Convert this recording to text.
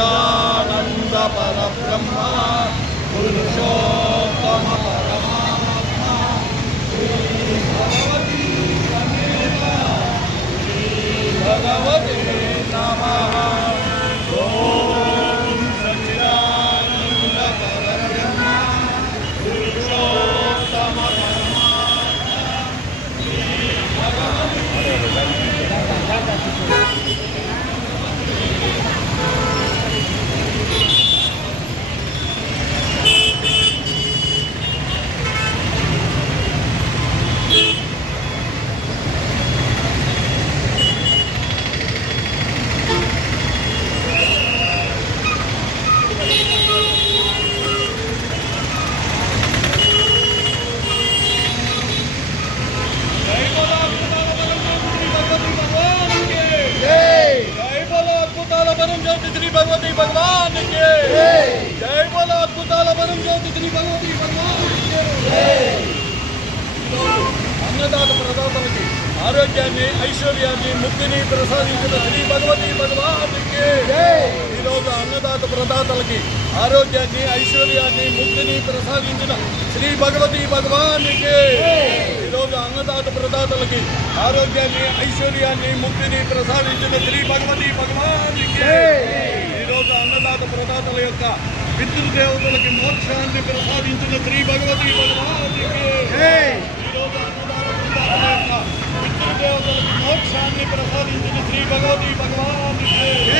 సచ్చిదానంద పరబ్రహ్మ పురుషోత్తమ పరమాత్మ శ్రీ భగవతి సమేత శ్రీ భగవతే నమః. ఓం సచ్చిదానంద పరబ్రహ్మ పురుషోత్తమ పరమాత్మ శ్రీ భగవతి श्री भगवती भगवान के जय बोलो अद्भुताल परम ज्योति श्री भगवती भगवान के अन्नदात प्रदातलकी ఆరోగ్యాన్ని ఐశ్వర్యాన్ని ముక్తిని ప్రసాదించిన శ్రీ భగవతి భగవానికి ఈరోజు అన్నదాత ప్రదాతలకి ఆరోగ్యాన్ని ఐశ్వర్యాన్ని ముక్తిని ప్రసాదించిన శ్రీ భగవతి భగవానికి ఈరోజు అన్నదాత ప్రదాతలకి ఆరోగ్యాన్ని ఐశ్వర్యాన్ని ముక్తిని ప్రసాదించిన శ్రీ భగవతి భగవానికి ఈరోజు అన్నదాత ప్రదాతల యొక్క పితృదేవతలకి మోక్షాన్ని ప్రసాదించిన శ్రీ భగవతి భగవానికి ఈరోజు అన్నదాత ప్రదాతల యొక్క పితృదేవతలకి మోక్షాన్ని ప్రసాదించిన శ్రీ భగవతి భగవానికి